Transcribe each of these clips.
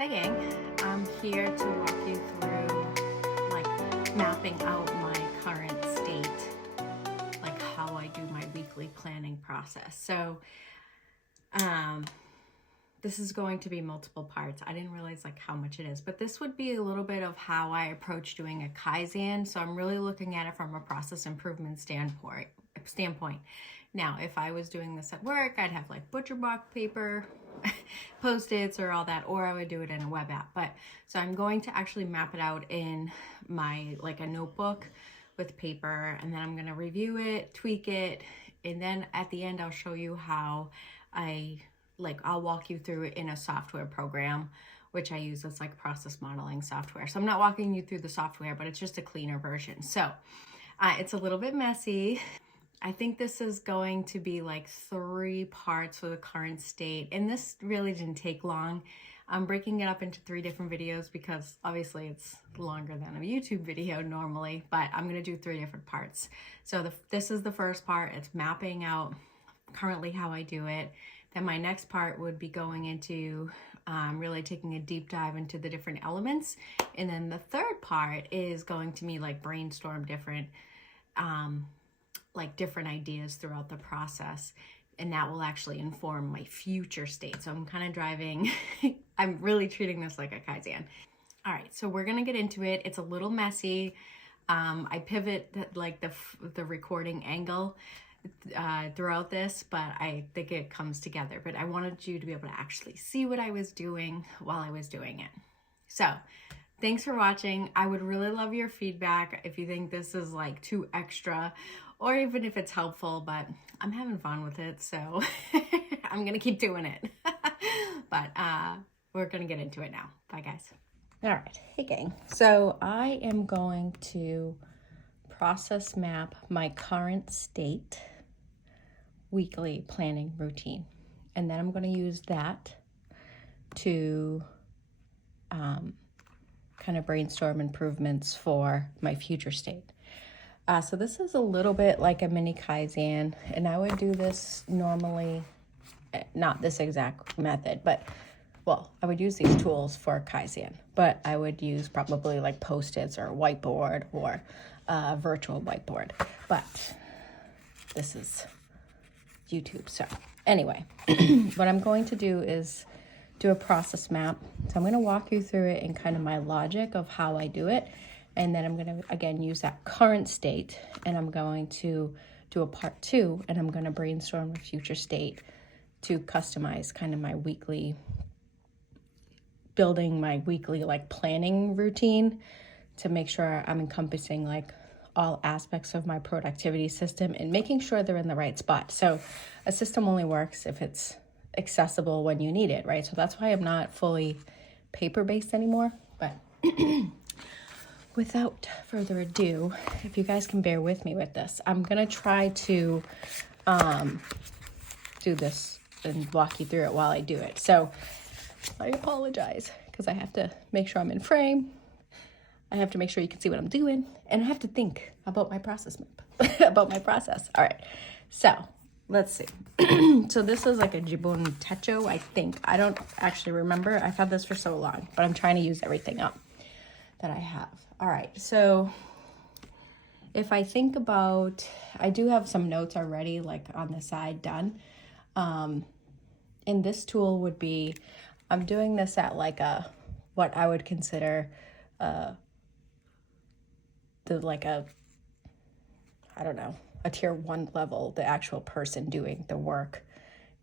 Hi gang, I'm here to walk you through mapping out my current state, like how I do my weekly planning process. So this is going to be multiple parts. I didn't realize how much it is, but this would be a little bit of how I approach doing a Kaizen. So I'm really looking at it from a process improvement standpoint. Now, if I was doing this at work, I'd have butcher block paper, Post-its or all that, or I would do it in a web app. But so I'm going to actually map it out in my a notebook with paper, and then I'm going to review it, tweak it, and then at the end I'll show you how I'll walk you through it in a software program, which I use as process modeling software. So I'm not walking you through the software, but it's just a cleaner version. So it's a little bit messy. I think this is going to be 3 parts for the current state, and this really didn't take long. I'm breaking it up into 3 different videos because obviously it's longer than a YouTube video normally, but I'm going to do 3 different parts. So this is the first part. It's mapping out currently how I do it. Then my next part would be going into really taking a deep dive into the different elements. And then the third part is going to be brainstorm different different ideas throughout the process, and that will actually inform my future state. So I'm kind of driving, I'm really treating this like a Kaizen. All right, so we're gonna get into it. It's a little messy. I pivot the recording angle throughout this, but I think it comes together. But I wanted you to be able to actually see what I was doing while I was doing it. So thanks for watching. I would really love your feedback if you think this is too extra, or even if it's helpful, but I'm having fun with it, so I'm gonna keep doing it. But we're gonna get into it now. Bye guys. All right, hey gang. So I am going to process map my current state weekly planning routine. And then I'm gonna use that to kind of brainstorm improvements for my future state. So this is a little bit like a mini Kaizen, and I would do this normally, not this exact method, but I would use these tools for Kaizen, but I would use probably Post-its or whiteboard or virtual whiteboard, but this is YouTube. So anyway, what I'm going to do is do a process map. So I'm going to walk you through it in kind of my logic of how I do it. And then I'm going to, again, use that current state, and I'm going to do a part 2, and I'm going to brainstorm a future state to customize kind of my weekly, building my weekly planning routine to make sure I'm encompassing all aspects of my productivity system and making sure they're in the right spot. So a system only works if it's accessible when you need it, right? So that's why I'm not fully paper-based anymore. But without further ado, if you guys can bear with me with this, I'm gonna try to do this and walk you through it while I do it. So I apologize because I have to make sure I'm in frame. I have to make sure you can see what I'm doing, and I have to think about my process map, about my process. All right, so let's see. So this is a Jibun Techo, I think. I don't actually remember. I've had this for so long, but I'm trying to use everything up that I have. All right, so if I think about, I do have some notes already on the side done. And this tool would be, I'm doing this at what I would consider I don't know, a tier 1 level, the actual person doing the work.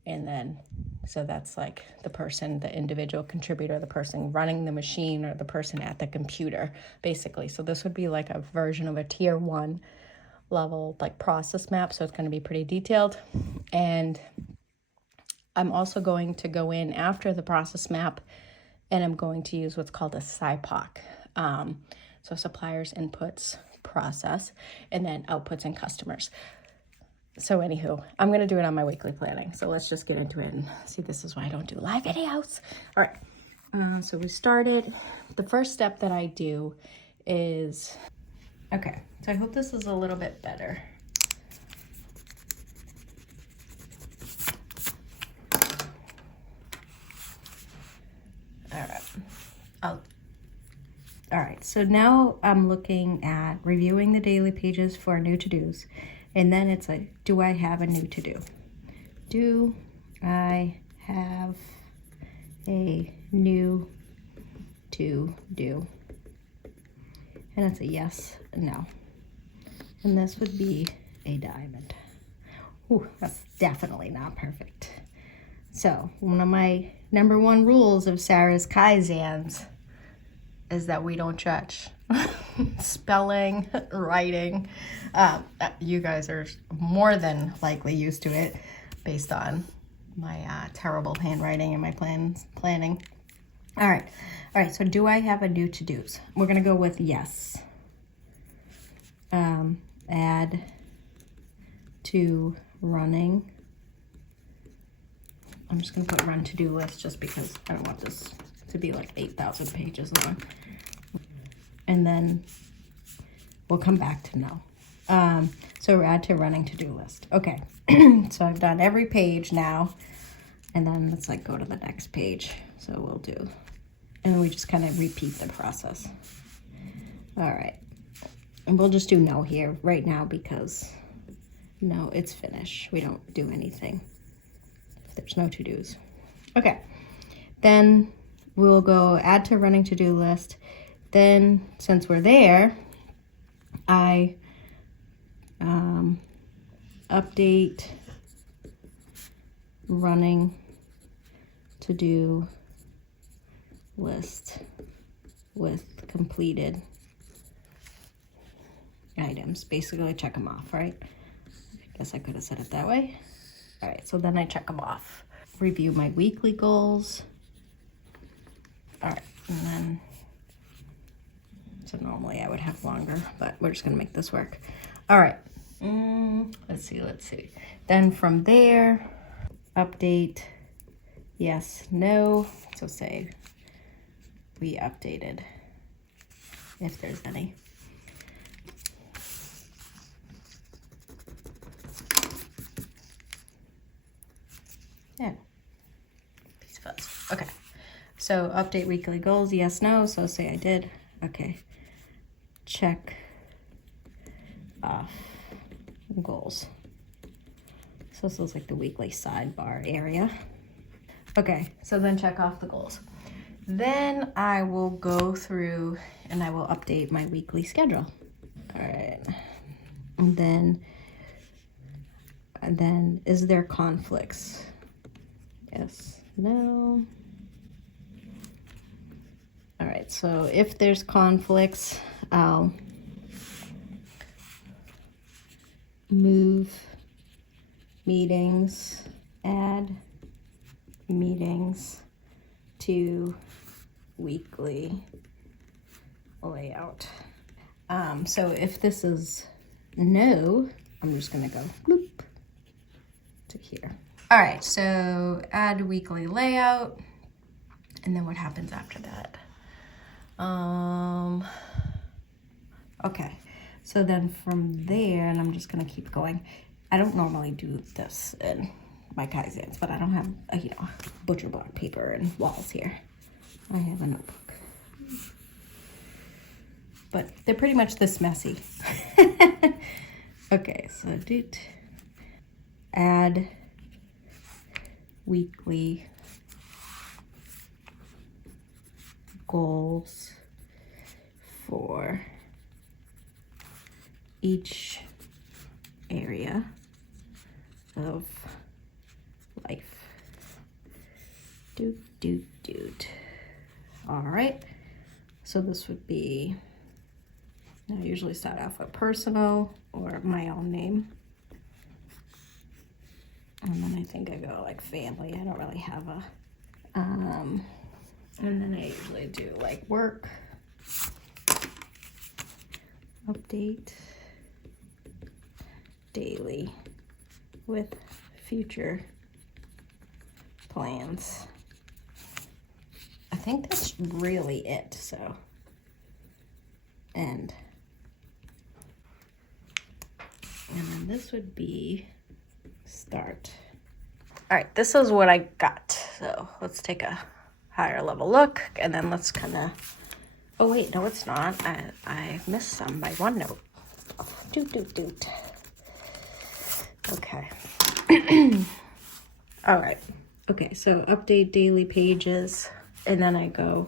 And then, so that's the person, the individual contributor, the person running the machine, or the person at the computer, basically. So this would be a version of a tier 1 level process map. So it's going to be pretty detailed. And I'm also going to go in after the process map, and I'm going to use what's called a SIPOC. So suppliers, inputs, process, and then outputs and customers. So anywho, I'm going to do it on my weekly planning. So let's just get into it and see. This is why I don't do live videos. All right. So we started. The first step that I do is, okay. So I hope this is a little bit better. All right. Oh. All right, so now I'm looking at reviewing the daily pages for new to-dos. And then it's like, do I have a new to-do? Do I have a new to-do? And it's a yes, no. And this would be a diamond. Ooh, that's definitely not perfect. So one of my #1 rules of Sarah's Kaizens is that we don't judge. Spelling, writing. You guys are more than likely used to it based on my terrible handwriting and my planning. All right, so do I have a new to-dos? We're gonna go with yes. Add to running. I'm just gonna put run to-do list just because I don't want this to be like 8,000 pages long. And then we'll come back to no. So add to running to-do list. Okay, so I've done every page now, and then let's like go to the next page. So we'll do, and then we just kind of repeat the process. All right, and we'll just do no here right now because no, it's finished. We don't do anything if there's no to-dos. Okay, then we'll go add to running to-do list. Then since we're there, I update running to-do list with completed items. Basically, check them off, right? I guess I could have said it that way. All right, so then I check them off. Review my weekly goals. All right, and then, so normally I would have longer, but we're just gonna make this work. All right, let's see. Then from there, update, yes, no. So say we updated, if there's any. Yeah, piece of fuzz. Okay, so update weekly goals, yes, no. So say I did, okay. Check off goals. So this is like the weekly sidebar area. Okay, so then check off the goals. Then I will go through and I will update my weekly schedule. All right, and then is there conflicts? Yes, no. All right, so if there's conflicts, I'll move meetings, add meetings to weekly layout. So if this is no, I'm just gonna go bloop to here. All right, so add weekly layout, and then what happens after that? Okay, so then from there, and I'm just gonna keep going. I don't normally do this in my Kaizens, but I don't have a, butcher block paper and walls here. I have a notebook, but they're pretty much this messy. Okay, so add weekly goals for each area of life. Doot. All right, so this would be, I usually start off with personal or my own name. And then I think I go like family. I don't really have a, and then I usually do like work, update, daily with future plans. I think that's really it, so, and then this would be start. All right, this is what I got. So let's take a higher level look. And then let's kind of, oh wait, no it's not. I missed some by OneNote. Doot. Okay. All right. Okay, so update daily pages. And then I go,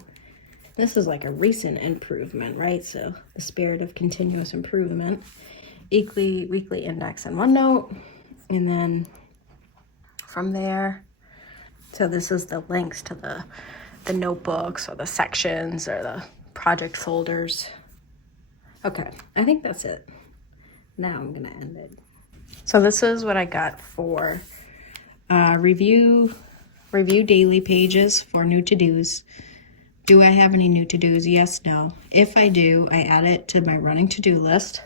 this is like a recent improvement, right? So the spirit of continuous improvement. Weekly index in OneNote. And then from there, so this is the links to the notebooks or the sections or the project folders. Okay, I think that's it. Now I'm gonna end it. So this is what I got for review daily pages for new to-dos. Do I have any new to-dos? Yes, no. If I do, I add it to my running to-do list.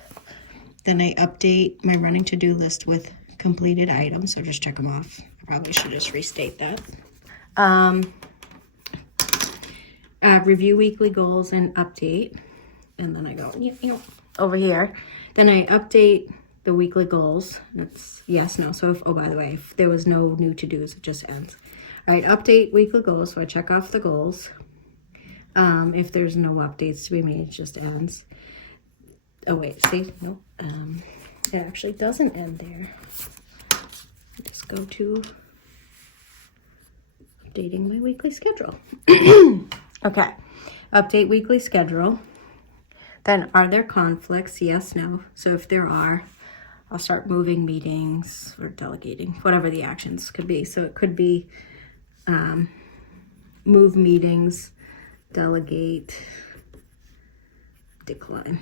Then I update my running to-do list with completed items, so just check them off. I probably should just restate that. Review weekly goals and update. And then I go over here. Then I update the weekly goals. That's yes, no. So if, oh, by the way, if there was no new to-dos, it just ends. All right, update weekly goals. So I check off the goals. If there's no updates to be made, it just ends. Oh wait, see, no, it actually doesn't end there. Just go to updating my weekly schedule. Okay, update weekly schedule. Then are there conflicts? Yes, no. So if there are, I'll start moving meetings or delegating, whatever the actions could be. So it could be move meetings, delegate, decline.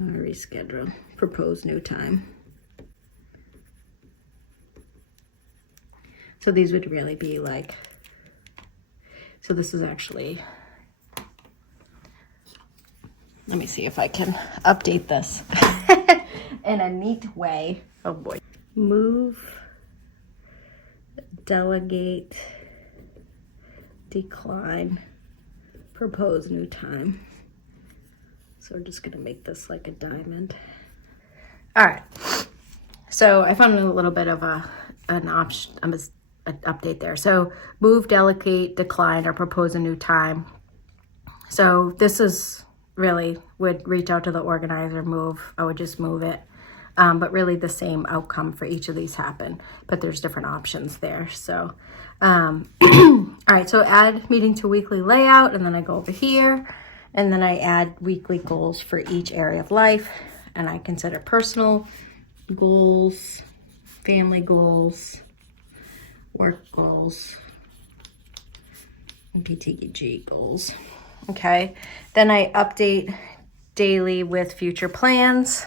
Reschedule, propose new time. So these would really be like, so this is actually, let me see if I can update this in a neat way. Oh boy. Move, delegate, decline, propose new time. So we're just gonna make this like a diamond. All right, so I found a little bit of an option, an update there. So move, delegate, decline, or propose a new time. So this is really, would reach out to the organizer, move, I would just move it. But really the same outcome for each of these happen, but there's different options there. So, all right, so add meeting to weekly layout, and then I go over here. And then I add weekly goals for each area of life. And I consider personal goals, family goals, work goals, and PTG goals. Okay. Then I update daily with future plans.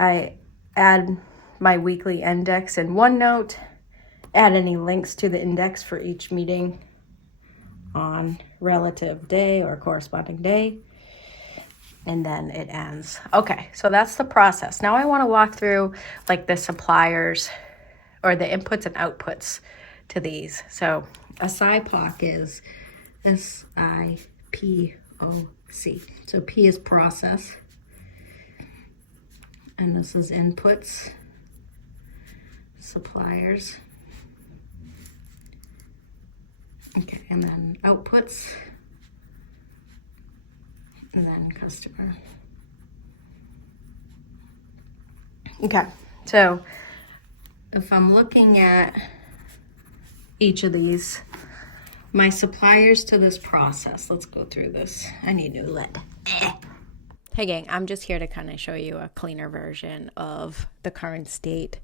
I add my weekly index in OneNote, add any links to the index for each meeting on relative day or corresponding day, and then it ends. Okay, so that's the process. Now I want to walk through like the suppliers or the inputs and outputs to these. So a SIPOC is SIPOC. So P is process, and this is inputs, suppliers. Okay, and then outputs, and then customer. Okay, so if I'm looking at each of these, my suppliers to this process, let's go through this. I need new lead. Hey gang, I'm just here to kind of show you a cleaner version of the current state.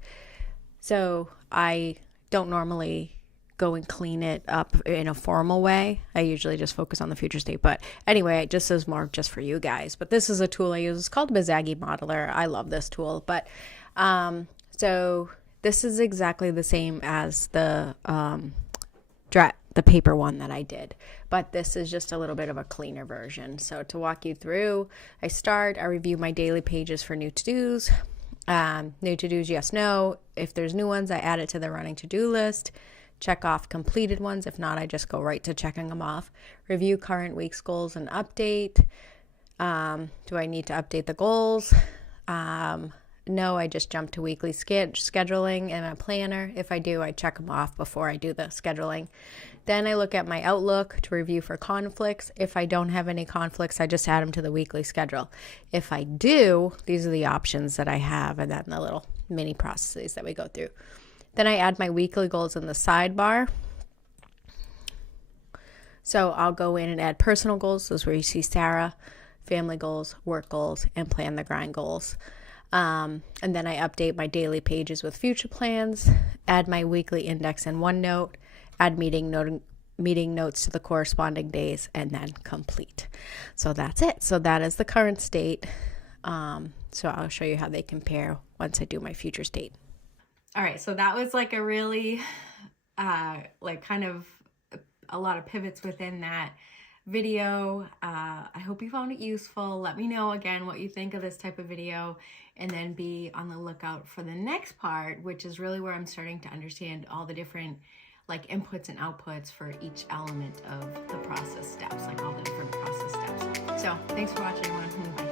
So I don't normally go and clean it up in a formal way. I usually just focus on the future state. But anyway, just as more just for you guys. But this is a tool I use. It's called Bizagi Modeler. I love this tool. But so this is exactly the same as the paper one that I did. But this is just a little bit of a cleaner version. So to walk you through, I review my daily pages for new to-dos. New to-dos, yes, no. If there's new ones, I add it to the running to-do list. Check off completed ones. If not, I just go right to checking them off. Review current week's goals and update. Do I need to update the goals? No, I just jump to weekly scheduling and a planner. If I do, I check them off before I do the scheduling. Then I look at my Outlook to review for conflicts. If I don't have any conflicts, I just add them to the weekly schedule. If I do, these are the options that I have, and then the little mini processes that we go through. Then I add my weekly goals in the sidebar. So I'll go in and add personal goals. This is where you see Sarah, family goals, work goals, and plan the grind goals. And then I update my daily pages with future plans, add my weekly index in OneNote, add meeting notes to the corresponding days, and then complete. So that's it. So that is the current state. So I'll show you how they compare once I do my future state. All right, so that was like a really, kind of a lot of pivots within that video. I hope you found it useful. Let me know again what you think of this type of video, and then be on the lookout for the next part, which is really where I'm starting to understand all the different inputs and outputs for each element of the process steps, all the different process steps. So thanks for watching, everyone. Bye.